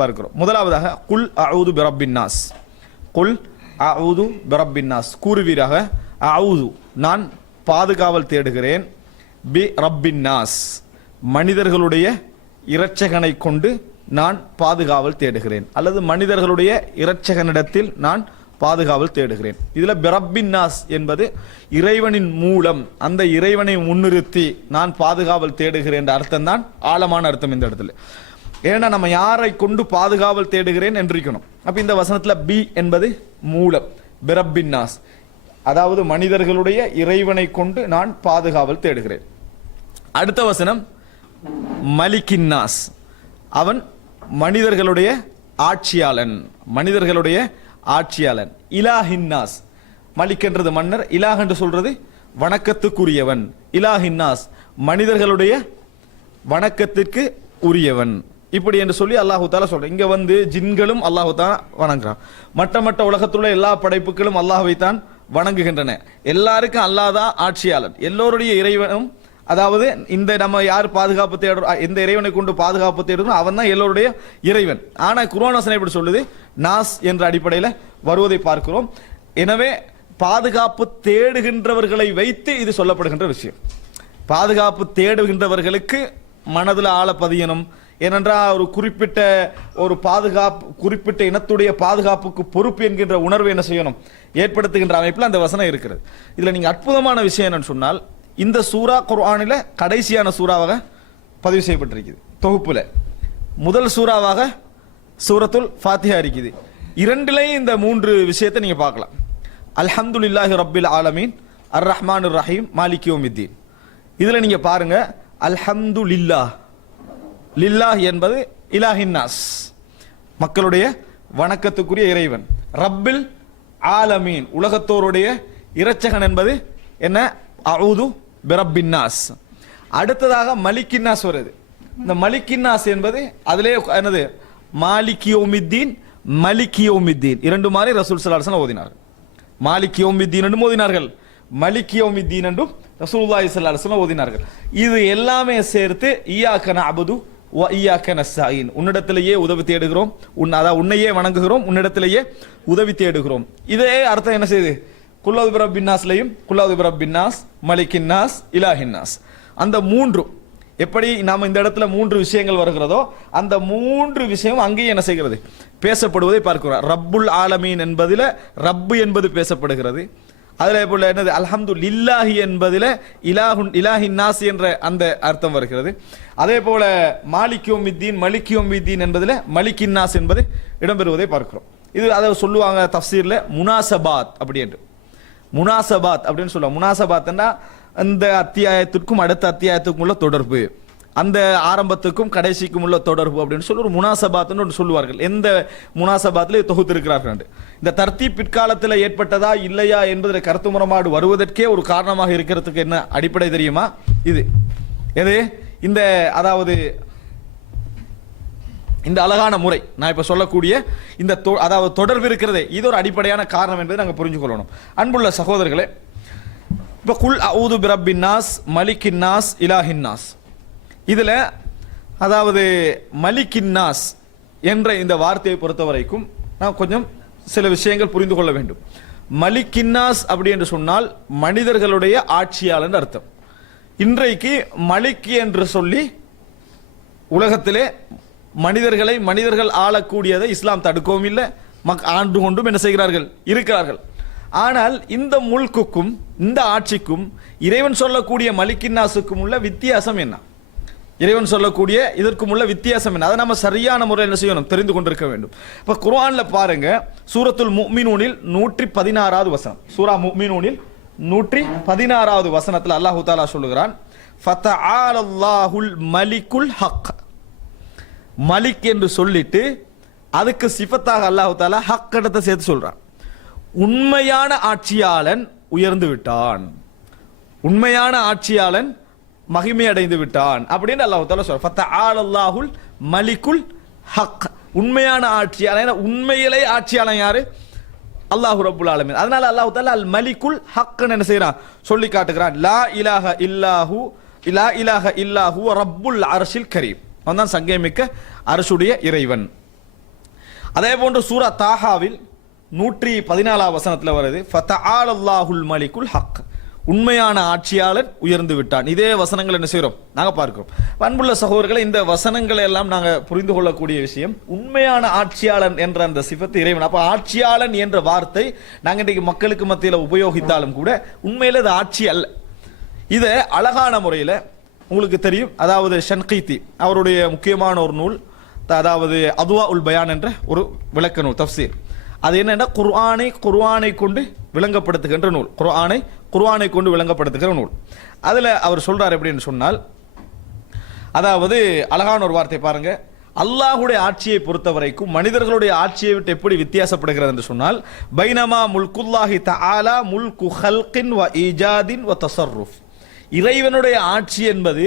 பார்க்கிறோம். முதலாவதாக குல் அஊது பிரப்பின் நாஸ், குல் அஊது பிரப்பின் நாஸ் கூறுவீராக, அஊது நான் பாதுகாவல் தேடுகிறேன், பி ரப்பின் நாஸ் மனிதர்களுடைய இரட்சகனை கொண்டு நான் பாதுகாவல் தேடுகிறேன், அல்லது மனிதர்களுடைய இரட்சகனிடத்தில் நான் பாதுகாவல் தேடுகிறேன். இதுல பிரப்பின் நாஸ் என்பது இறைவனின் மூலம், அந்த இறைவனை முன்னிறுத்தி நான் பாதுகாவல் தேடுகிறேன் என்ற அர்த்தம் தான் ஆழமான அர்த்தம் இந்த இடத்துல. ஏன்னா நம்ம யாரை கொண்டு பாதுகாவல் தேடுகிறேன் என்றிருக்கணும். அப்ப இந்த வசனத்துல பி என்பது மூலம், பிரப்பின் நாஸ் அதாவது மனிதர்களுடைய இறைவனை கொண்டு நான் பாதுகாவல் தேடுகிறேன். அடுத்த வசனம் மலிக்கின் நாஸ், அவன் மனிதர்களுடைய ஆட்சியாளன், மனிதர்களுடைய ஆட்சியாளன். இலாஹின்னாஸ், மலிக் என்றது மன்னர், இலாஹ் என்று சொல்றது வணக்கத்துக்குரியவன். இலாஹின்னாஸ் மனிதர்களுடைய வணக்கத்திற்கு உரியவன், இப்படி என்று சொல்லி அல்லாஹு தாலா சொல்றேன். இங்க வந்து ஜின்களும் அல்லாஹு தாலா வணங்குறான், மற்ற உலகத்துள்ள எல்லா படைப்புகளும் அல்லாஹ்வை தான் வணங்குகின்றன. எல்லாருக்கும் அல்லாஹ் தான் ஆட்சியாளன், எல்லோருடைய இறைவனும். அதாவது இந்த நம்ம யார் பாதுகாப்பு தேடுறோம், எந்த இறைவனை கொண்டு பாதுகாப்பு தேடுறோம் அவன் தான் எல்லோருடைய இறைவன். ஆனா குர்ஆன் வசனம் எப்படி சொல்லுது, நாஸ் என்ற அடிப்படையில் வருவதை பார்க்கிறோம். எனவே பாதுகாப்பு தேடுகின்றவர்களை வைத்து இது சொல்லப்படுகின்ற விஷயம். பாதுகாப்பு தேடுகின்றவர்களுக்கு மனதில் ஆழ பதியணும். ஏனென்றால் ஒரு குறிப்பிட்ட இனத்துடைய பாதுகாப்புக்கு பொறுப்பு என்கின்ற உணர்வு என்ன செய்யணும், ஏற்படுத்துகின்ற அமைப்பில் அந்த வசனம் இருக்கிறது. இதுல நீங்க அற்புதமான விஷயம் என்னன்னு சொன்னால், இந்த சூரா குர்ஆனில் கடைசியான சூறாவாக பதிவு செய்யப்பட்டிருக்குது. தொகுப்புல முதல் சூறாவாக சூரத்துல் ஃபாத்திஹா இருக்குது. இரண்டிலையும் இந்த மூன்று விஷயத்தை நீங்க பார்க்கலாம். அல்ஹம்துலில்லாஹி ரப்பில் ஆலமீன், அர் ரஹ்மானுர் ரஹீம், மாலிகி யௌமித்தீன். இதுல நீங்க பாருங்க, அல்ஹம்துலில்லாஹ், லில்லாஹ் என்பது இலாஹின் நாஸ் மக்களுடைய வணக்கத்துக்குரிய இறைவன். ரப்பில் ஆலமீன் உலகத்தோருடைய இரட்சகன் என்பது என்ன, அஊது பிரப்பின் நாஸ். அடுத்ததாக மலிக்கின் நாஸ் வருது. இந்த மலிக்கின் நாஸ் என்பது அதிலே என்னது, மாலிகி யௌமித்தீன், மலிகி யௌமித்தீன் இரண்டு மாதிரி ரசூல் ஸல்லல்லாஹு அலைஹி வஸல்லம் ஓதினார்கள். மாலிகி யௌமித்தீன் என்றும் ஓதினார்கள், மலிகி யௌமித்தீன் என்றும் ரசூலுல்லாஹி ஸல்லல்லாஹு அலைஹி வஸல்லம் ஓதினார்கள். இது எல்லாமே சேர்த்து இய்யாக நஅபுது வ இய்யாக நஸ்தஈன், உன்னிடத்திலேயே உதவி தேடுகிறோம், அதாவது உன்னையே வணங்குகிறோம், உன்னிடத்திலேயே உதவி தேடுகிறோம். இதே அர்த்தம் என்ன செய்யுது, குல் அஊது பிரப்பின் நாஸ்லயும் குல் அஊது பிரப்பின் நாஸ், மலிக்கின் நாஸ், இலாஹின் நாஸ். அந்த மூன்று எப்படி நாம இந்த இடத்துல மூன்று விஷயங்கள் வருகிறதோ அந்த மூன்று விஷயம் அங்கேயும் என்ன செய்கிறது, பேசப்படுவதை பார்க்கிறோம். ரப்புல் ஆலமீன் என்பதில் ரப்பு என்பது பேசப்படுகிறது. அதே போல என்னது, அல்ஹம்து லில்லாஹி என்பதில் இலாஹின் நாஸ் என்ற அந்த அர்த்தம் வருகிறது. அதே போல மாலிகி யௌமித்தீன், மலிகி யௌமித்தீன் என்பதில் மலிக்கின் நாஸ் என்பது இடம்பெறுவதை பார்க்கிறோம். இது அதை சொல்லுவாங்க தஃப்சீர்ல முனாசபாத் அப்படி என்று. முனாசபாத் அப்படின்னு சொல்லுவாங்க. முனாசபாத்னா அந்த அத்தியாயத்திற்கும் அடுத்த அத்தியாயத்துக்கும் உள்ள தொடர்பு, அந்த ஆரம்பத்துக்கும் கடைசிக்கும் உள்ள தொடர்பு அப்படின்னு சொல்லி ஒரு முனாசபாத்னு ஒன்று சொல்லுவார்கள். எந்த முனாசபாத்தில் தொகுத்து இருக்கிறார்கள். இந்த தர்த்தீப் பிற்காலத்தில் ஏற்பட்டதா இல்லையா என்பதில் கருத்து முரண்பாடு வருவதற்கே ஒரு காரணமாக இருக்கிறதுக்கு என்ன அடிப்படை தெரியுமா, இது எது, இந்த அதாவது இந்த அழகான முறை நான் இப்ப சொல்லக்கூடிய இந்த அதாவது தொடர்பு இருக்கிறதே, இது ஒரு அடிப்படையான காரணம் என்பதை நாங்கள் புரிஞ்சு கொள்ளணும். அன்புள்ள சகோதரர்களே, இப்ப குல் அஊது பிரப்பின் நாஸ், மலிக்கின் நாஸ், இலாஹின் நாஸ், இதுல அதாவது மலிக்கின் நாஸ் என்ற இந்த வார்த்தையை பொறுத்த வரைக்கும் நான் கொஞ்சம் சில விஷயங்கள் புரிந்து கொள்ள வேண்டும். மலிக்கின் நாஸ் அப்படி என்று சொன்னால் மனிதர்களுடைய ஆட்சியாளர் அர்த்தம். இன்றைக்கு மலிக் என்று சொல்லி உலகத்திலே மனிதர்கள் ஆளக்கூடியதை இஸ்லாம் தடுக்கவும் இல்லை, ஆண்டு கொண்டும் என்ன செய்கிறார்கள், இருக்கிறார்கள். ஆனால் இந்த முல்குக்கும் இந்த ஆட்சிக்கும் இறைவன் சொல்லக்கூடிய மலிக்கின் நாஸுக்கும் உள்ள வித்தியாசம் என்ன, இறைவன் சொல்லக்கூடிய இதற்கும் உள்ள வித்தியாசம் என்ன, அதை நம்ம சரியான முறையில் என்ன செய்யணும், தெரிந்து கொண்டிருக்க வேண்டும். இப்ப குர்ஆன்ல பாருங்க, சூரத்துல் முஃமினூனில் 116வது வசனம், சூரா முஃமினூனில் 116வது வசனத்தில் அல்லாஹ் தஆலா சொல்லுகிறான், ஃபதஆலல்லாஹுல் மலிக்குல் ஹக். மலிக் என்று சொல்லிட்டு அதுக்கு சிஃபத்தாக அல்லாஹ் தஆலா ஹக் இடத்தை சேர்த்து சொல்றான். உண்மையான ஆட்சியாளன் உயர்ந்து விட்டான், உண்மையான ஆட்சியாளன் மகிமை அடைந்து விட்டான் அப்படின்னு அல்லாஹ் தஆலா சொல்றான். ஃபதஆலல்லாஹுல் மலிக்குல் ஹக், உண்மையான ஆட்சியாளன். உண்மையிலே ஆட்சியாளன் யாரு, அல்லாஹ் ரப்புல் ஆலமீன். அதனால அல்லாஹ் தஆலா அல் மலிக்குல் ஹக் என்ன செய்றான், சொல்லி காட்டுகிறான். லா இலாஹ இல்லாஹு ரப்புல் அர்ஷில் கரீம், அவன்தான் சங்கைமிக்க அரசுடைய இறைவன். அதே போன்று சூரா தாஹாவில் 114 வசனத்தில் வருது ஃபதஆலல்லாஹுல் மலிக்குல் ஹக், உண்மையான ஆட்சியாளர் உயர்ந்து விட்டான். இதே வசனங்கள் என்ன செய்கிறோம் நாங்கள் பார்க்கிறோம். அன்புள்ள சகோதரர்களை, இந்த வசனங்களை எல்லாம் நாங்கள் புரிந்து கொள்ளக்கூடிய விஷயம், உண்மையான ஆட்சியாளன் என்ற அந்த சிஃபத்து இறைவன். அப்போ ஆட்சியாளன் என்ற வார்த்தை நாங்கள் இன்றைக்கு மக்களுக்கு மத்தியில் உபயோகித்தாலும் கூட உண்மையில் அது ஆட்சி அல்ல. இதை அழகான முறையில் உங்களுக்கு தெரியும், அதாவது ஷன்கீத்தி அவருடைய முக்கியமான ஒரு நூல், அதாவது அதுவா உல் பயான் என்ற ஒரு விளக்க நூல், தஃப்சீர். அது என்னன்னா குர்ஆனை கொண்டு விளங்கப்படுத்துகின்ற நூல், குர்ஆனை கொண்டு விளங்கப்படுத்துகிற நூல். அதில் அவர் சொல்றார் எப்படின்னு சொன்னால், அதாவது அழகான ஒரு வார்த்தை பாருங்க, அல்லாஹுடைய ஆட்சியை பொறுத்த வரைக்கும் மனிதர்களுடைய ஆட்சியை விட்டு எப்படி வித்தியாசப்படுகிறது என்று சொன்னால், பைனமா முல்குல்லாஹி தஆலா முல்கு ஹல்கின் வ ஈஜாதின் வ தஸர்ருஃப், இறைவனுடைய ஆட்சி என்பது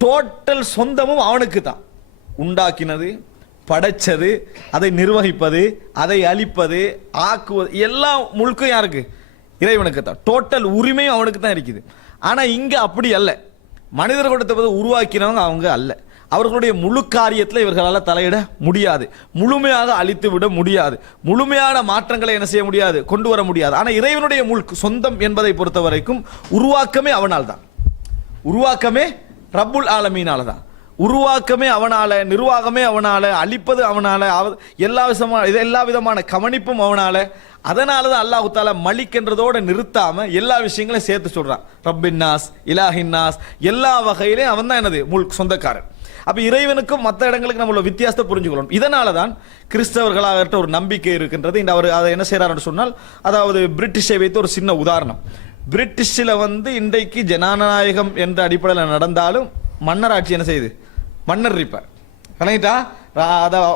டோட்டல் சொந்தமும் அவனுக்கு தான். உண்டாக்கினது, படைச்சது, அதை நிர்வகிப்பது, அதை அழிப்பது, ஆக்குவது, எல்லா முழுக்கும் யாருக்கு? இறைவனுக்கு தான். டோட்டல் உரிமையும் அவனுக்கு தான் இருக்குது. ஆனால் இங்கே அப்படி அல்ல. மனிதர் கொடுத்த உருவாக்கினவங்க அவங்க அல்ல. அவர்களுடைய முழு காரியத்தில் இவர்களால் தலையிட முடியாது, முழுமையாக அழித்து விட முடியாது, முழுமையான மாற்றங்களை என்ன செய்ய முடியாது, கொண்டு வர முடியாது. ஆனால் இறைவனுடைய முழுக்கு சொந்தம் என்பதை பொறுத்த வரைக்கும் உருவாக்கமே அவனால் தான். உருவாக்கமே ரப்புல் ஆலமீனால தான். உருவாக்கமே அவனால, நிர்வாகமே அவனால, அழிப்பது அவனால, எல்லா விதமான கவனிப்பும் அவனால. அதனால தான் அல்லாஹ் தஆலா மலிக் என்றதோட நிறுத்தாம எல்லா விஷயங்களையும் சேர்த்து சொல்றான். ரப்பின்னாஸ், இலாஹின்னாஸ், எல்லா வகையிலையும் அவன் தான் என்னது முல்க், சொந்தக்காரன். அப்ப இறைவனுக்கும் மற்ற இடங்களுக்கு நம்ம வித்தியாசத்தை புரிஞ்சுக்கணும். இதனால தான் கிறிஸ்தவர்களாக ஒரு நம்பிக்கை இருக்கின்றது. இந்த அவர் அதை என்ன செய்யறாருன்னு சொன்னால், அதாவது பிரிட்டிஷை வைத்து ஒரு சின்ன உதாரணம். பிரிட்டிஷில் இன்றைக்கு ஜனநாயகம் என்ற அடிப்படையில் நடந்தாலும் மன்னர் ஆட்சி என்ன செய்யுது? மன்னர் இருப்பார். கலைஞட்டா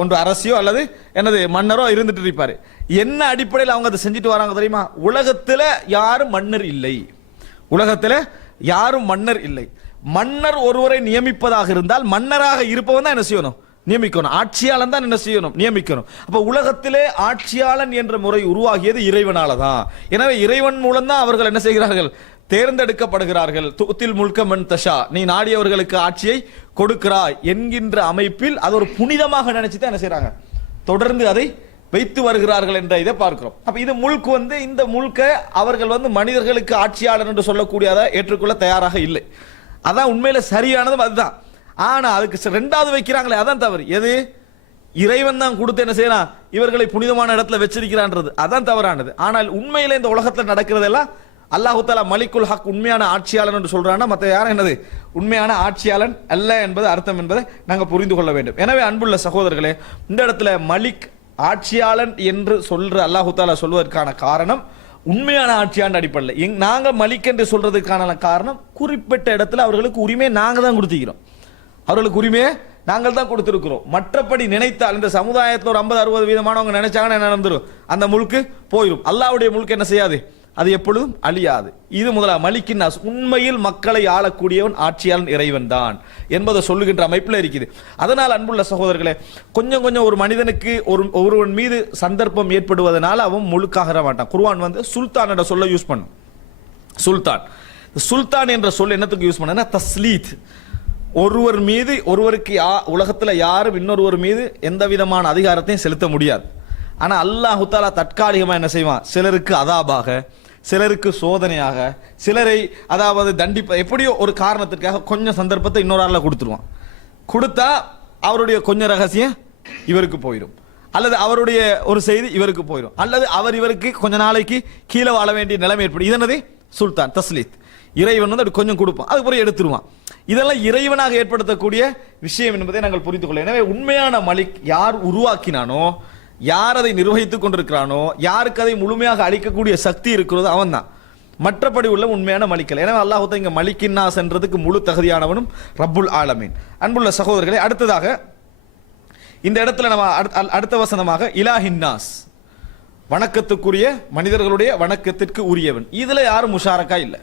ஒன்று அரசியோ அல்லது என்னது மன்னரோ இருந்துட்டு இருப்பாரு. என்ன அடிப்படையில் அவங்க அதை செஞ்சுட்டு வராங்க தெரியுமா? உலகத்தில் யாரும் மன்னர் இல்லை, உலகத்தில் யாரும் மன்னர் இல்லை. மன்னர் ஒருவரை நியமிப்பதாக இருந்தால் மன்னராக இருப்பவன் தான் என்ன செய்யணும்? நியமிக்கணும். ஆட்சியாளன் தான் என்ன செய்யணும்? நியமிக்கணும். அப்ப உலகத்திலே ஆட்சியாளன் என்ற முறை உருவாகியது இறைவனால தான். எனவே இறைவன் மூலம் தான் அவர்கள் என்ன செய்கிறார்கள்? தேர்ந்தெடுக்கப்படுகிறார்கள். துத்தில் முல்கமன் தஷா, நீ நாடியவர்களுக்கு ஆட்சியை கொடுக்கிறாய் என்கின்ற அமைப்பில் அது ஒரு புனிதமாக நினைச்சுதான் என்ன செய்யறாங்க? தொடர்ந்து அதை வைத்து வருகிறார்கள் என்ற இதை பார்க்கிறோம். அப்ப இது முல்க் இந்த முல்க அவர்கள் மனிதர்களுக்கு ஆட்சியாளர் என்று சொல்லக்கூடியதை ஏற்றுக்கொள்ள தயாராக இல்லை. அதான் உண்மையில சரியானதும் அதுதான். ஆனா அதுக்கு ரெண்டாவது வைக்கிறாங்களே, அதான் தவறு. எது? இறைவன் தான் கொடுத்து என்ன செய்யலாம், இவர்களை புனிதமான இடத்துல வச்சிருக்கிறான்றது, அதான் தவறானது. ஆனால் உண்மையில இந்த உலகத்தில் நடக்கிறதெல்லாம் அல்லாஹு தஆலா மலிக்குல் ஹக், உண்மையான ஆட்சியாளன் என்று சொல்றான்னா மற்ற யாரும் என்னது உண்மையான ஆட்சியாளன் அல்ல என்பது அர்த்தம் என்பதை நாங்கள் புரிந்து கொள்ள வேண்டும். எனவே அன்புள்ள சகோதரர்களே, இந்த இடத்துல மலிக், ஆட்சியாளன் என்று சொல்ற அல்லாஹு தஆலா சொல்வதற்கான காரணம் உண்மையான ஆட்சியாளன் அடிப்படையில். நாங்கள் மலிக் என்று சொல்றதுக்கான காரணம் குறிப்பிட்ட இடத்துல அவர்களுக்கு உரிமையை நாங்கள் தான் கொடுத்துக்கிறோம், அவர்களுக்கு உரிமையை நாங்கள் தான் கொடுத்திருக்கிறோம். மற்றபடி நினைத்தால் இந்த சமுதாயத்தில் ஒரு 50-60 வீதமானவங்க நினைச்சாங்கன்னா என்ன நடந்துரும்? அந்த முழுக்கு போயிடும். அல்லாஹ்வுடைய முழுக்கு என்ன செய்யாது? அது எப்பொழுதும் அழியாது. இது முதலாவது மலிக்கின்னாஸ், உண்மையில் மக்களை ஆளக்கூடியவன் ஆட்சியாளன் இறைவன் தான் என்பதை சொல்லுகின்ற அமைப்பில் இருக்குது. அதனால் அன்புள்ள சகோதரர்களே, கொஞ்சம் கொஞ்சம் ஒரு மனிதனுக்கு ஒருவன் மீது சந்தர்ப்பம் ஏற்படுவதனால அவன் முழுக்காக மாட்டான். குர்ஆன் சுல்தான் என்ற சொல்ல யூஸ் பண்ணும். சுல்தான் என்ற சொல் என்னத்துக்கு யூஸ் பண்ணா தஸ்லீத். ஒருவர் மீது ஒருவருக்கு உலகத்தில் யாரும் இன்னொருவர் மீது எந்த விதமான அதிகாரத்தையும் செலுத்த முடியாது. ஆனா அல்லாஹ் தஆலா தற்காலிகமா என்ன செய்வான்? சிலருக்கு அதாபாக, சிலருக்கு சோதனையாக, சிலரை அதாவது தண்டிப்ப, எப்படியோ ஒரு காரணத்திற்காக கொஞ்சம் சந்தர்ப்பத்தை இன்னொரு ஆள்ல கொடுத்துருவான். கொடுத்தா அவருடைய கொஞ்சம் ரகசியம் இவருக்கு போயிடும், அல்லது அவருடைய ஒரு செய்தி இவருக்கு போயிடும், அல்லது அவர் இவருக்கு கொஞ்ச நாளைக்கு கீழே வாழ வேண்டிய நிலைமை ஏற்படும். இதனது சுல்தான், தஸ்லீத். இறைவன் அது கொஞ்சம் கொடுப்பான், அதுக்கு பிறகு எடுத்துருவான். இதெல்லாம் இறைவனாக ஏற்படுத்தக்கூடிய விஷயம் என்பதை நாங்கள் புரிந்து கொள்ள. எனவே உண்மையான மலிக் யார் உருவாக்கினானோ, யார் அதை நிர்வகித்துக் கொண்டிருக்கிறானோ, யாருக்கு அதை முழுமையாக அளிக்கக்கூடிய சக்தி இருக்கிறதோ அவன் தான். மற்றபடி உள்ள உண்மையான மலிக்கல். எனவே அல்லாஹ் இங்க மலிக்கின்னாஸ் என்றதுக்கு முழு தகுதியானவனும் ரப்புல் ஆலமீன். அன்புள்ள சகோதரர்களே, அடுத்ததாக இந்த இடத்துல நம்ம அடுத்த வசனமாக இலாஹின்னாஸ், வணக்கத்துக்குரிய, மனிதர்களுடைய வணக்கத்திற்கு உரியவன். இதுல யாரும் முஷாரக்கா இல்லை.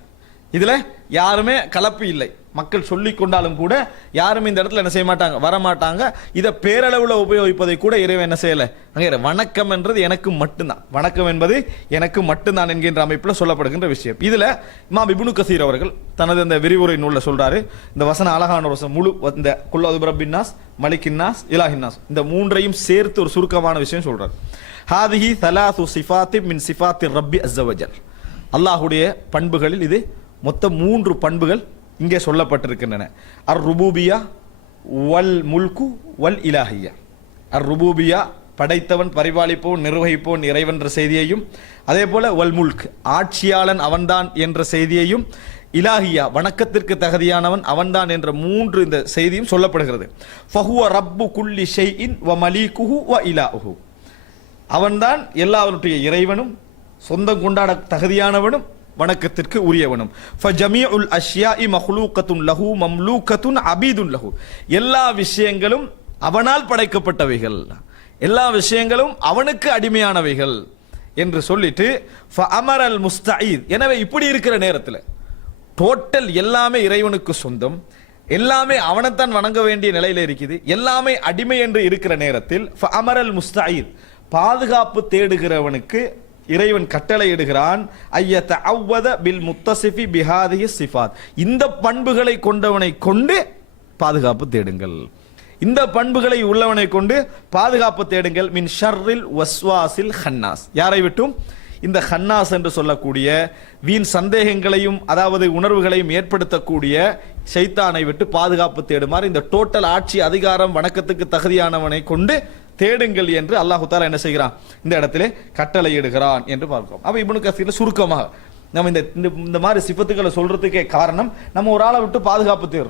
இதுல யாருமே கலப்பு இல்லை. மக்கள் சொல்லிக் கொண்டாலும் கூட யாரும் இந்த இடத்துல என்ன செய்ய மாட்டாங்க, வரமாட்டாங்க. இதை பேரளவுல உபயோகிப்பதை கூட இறைவன் என்ன செய்யல. அங்கே வணக்கம் என்றது எனக்கு மட்டும்தான், வணக்கம் என்பது எனக்கு மட்டும்தான் என்கின்ற அமைப்புல சொல்லப்படுகின்ற விஷயம். இதுல இமாம் இப்னு கசீர் அவர்கள் தனது அந்த விரிவுரை நூல்ல சொல்றாரு, இந்த வசனம் அழகான வசனம், முழு இந்த குல் அஊது பிரப்பின்னாஸ் மலிக்கின்னாஸ் இலாஹின்னாஸ் இந்த மூன்றையும் சேர்த்து ஒரு சுருக்கமான விஷயம் சொல்றாரு. ஹாதிஹி தலாது சிஃபாத்தி மின் சிஃபாத்தி ரப்பி அஸ்ஸ வஜல். அல்லாஹ்வுடைய பண்புகளில் இது மொத்தம் 3 பண்புகள் இங்கே சொல்லப்பட்டிருக்கின்றன. அர் ருபூபியா வல் முல்கு வல் இலாஹியா. அர் ருபூபியா படைத்தவன், பரிபாலிப்பவன், நிர்வகிப்பவன் இறைவன் என்ற செய்தியையும், அதே போல வல் முல்க் ஆட்சியாளன் அவன்தான் என்ற செய்தியையும், இலாஹியா வணக்கத்திற்கு தகுதியானவன் அவன்தான் என்ற 3 இந்த செய்தியும் சொல்லப்படுகிறது. ஃபஹுவ ரப்பு குல்லி ஷைஇன் வ மலீகுஹு வ இலாஹு. அவன்தான் எல்லாவற்றுடைய இறைவனும், சொந்தம் கொண்டாட தகுதியானவனும், வணக்கத்திற்கு உரியவனும். ஃபஜமீஉல் அஷ்யாஇ மக்லூகத்துன் லஹு மம்லூகத்துன் அபீதுன் லஹு. எல்லா விஷயங்களும் அவனால் படைக்கப்பட்டவைகள், எல்லா விஷயங்களும் அவனுக்கு அடிமையானவைகள் என்று சொல்லிட்டு ஃபஅமரல் முஸ்தஈத். எனவே இப்படி இருக்கிற நேரத்தில் டோட்டல் எல்லாமே இறைவனுக்கு சொந்தம், எல்லாமே அவனைத்தான் வணங்க வேண்டிய நிலையில இருக்குது, எல்லாமே அடிமை என்று இருக்கிற நேரத்தில் ஃபஅமரல் முஸ்தஈத் பாதுகாப்பு தேடுகிறவனுக்கு இறைவன் கட்டளை இடுகிறான், ஐயத அவ்வத பில் முத்தசிஃபி பிஹாதிஹி சிஃபாத். இந்த பண்புகளை கொண்டவனை கொண்டு பாதுகாப்பு தேடுங்கள், இந்த பண்புகளை உள்ளவனை கொண்டு பாதுகாப்பு தேடுங்கள். மின் ஷர்ரில் வஸ்வாசில் ஹன்னாஸ். யாரை விட்டும்? இந்த ஹன்னாஸ் என்று சொல்லக்கூடிய வீண் சந்தேகங்களையும் அதாவது உணர்வுகளையும் ஏற்படுத்தக்கூடிய ஷைத்தானை விட்டு பாதுகாப்பு தேடுமாறு இந்த டோட்டல் ஆட்சி அதிகாரம் வணக்கத்துக்கு தகுதியானவனை கொண்டு தேடுங்கள் என்று அல்லாஹ் தஆலா என்ன செய்கிறான், இந்த இடத்திலே கட்டளையிடுகிறான் என்று பார்க்கிறோம். அப்ப இப்னு கஸீர்ல சுருக்கமாக நம்ம இந்த மாதிரி சிஃபத்துக்களை சொல்றதுக்கே காரணம், நம்ம ஒரு ஆளை விட்டு பாதுகாப்பு தேடுறோம்.